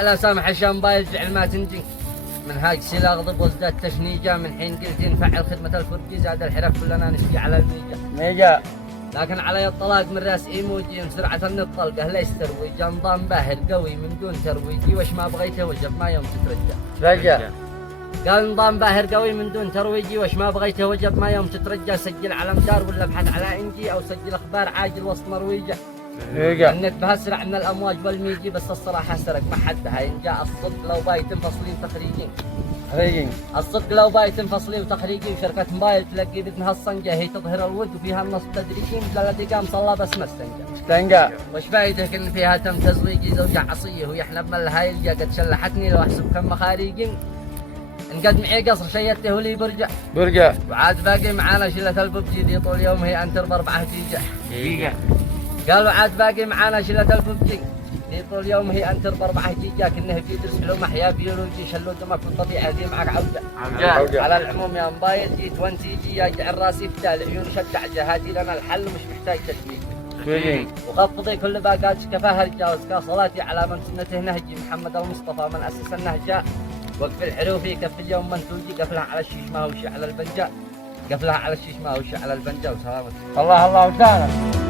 لا سامح الشامبايل زعل ما تنجي من هاج سيل اغضب وازداد تشنيجه من حين قلت نفعل خدمه الفرجي زاد الحرف كلنا نشفي على الميجا لكن علي الطلاق من راس ايموجي سرعه الطلقه ليس ترويج نظام باهر قوي من دون ترويجي وش ما بغيته وجب ما يوم تترجى قال نظام باهر قوي من دون ترويجي وش ما بغيته وجب ما يوم تترجى سجل على مدار ولا ابحث على انجي او سجل اخبار عاجل وسط مرويجه النت بأسرع من الامواج والميجي بس الصراحه سرق ما حد هاي ان جاء الصدق لو باي تنفصلين تخريجين الصدق لو باي تنفصلين وتخريجين شركه موبايل تلقي باذنها الصنجه هي تظهر الود وفيها النصب تدريجي مثل الذي قام صلى بس ما استنجى وش فايدك ان فيها تم تزويجي زوجة عصيه ويحلب من الهايل قد شلحتني لو احسب كم مخاريجين انقد معي قصر شيته لي برجع وعاد باقي معانا شله الببجي ذي طول يوم هي انتر ب4 جيجا قالوا عاد باقي معانا شله الببجي ذي طول يوم هي انتر ب4 جيجا كنه في درس علوم احياء بيولوجي شلو دمك بالطبيعه ذي معك عوده على العموم يا موبايل جي 20 جي يجعل راسي فتاه العيون شد جهادي لنا الحل مش محتاج تشبيك وخفضي كل باقات كفاها الجاوز كصلاتي على من سنته نهجي محمد المصطفى من اسس النهجه وقف الحروف كف اليوم منتوجي قفلها على الشيش ما هو شيء على البنجاء قفلها على الشيش ما هو شيء على البنجاء وسلامتك الله تعالى.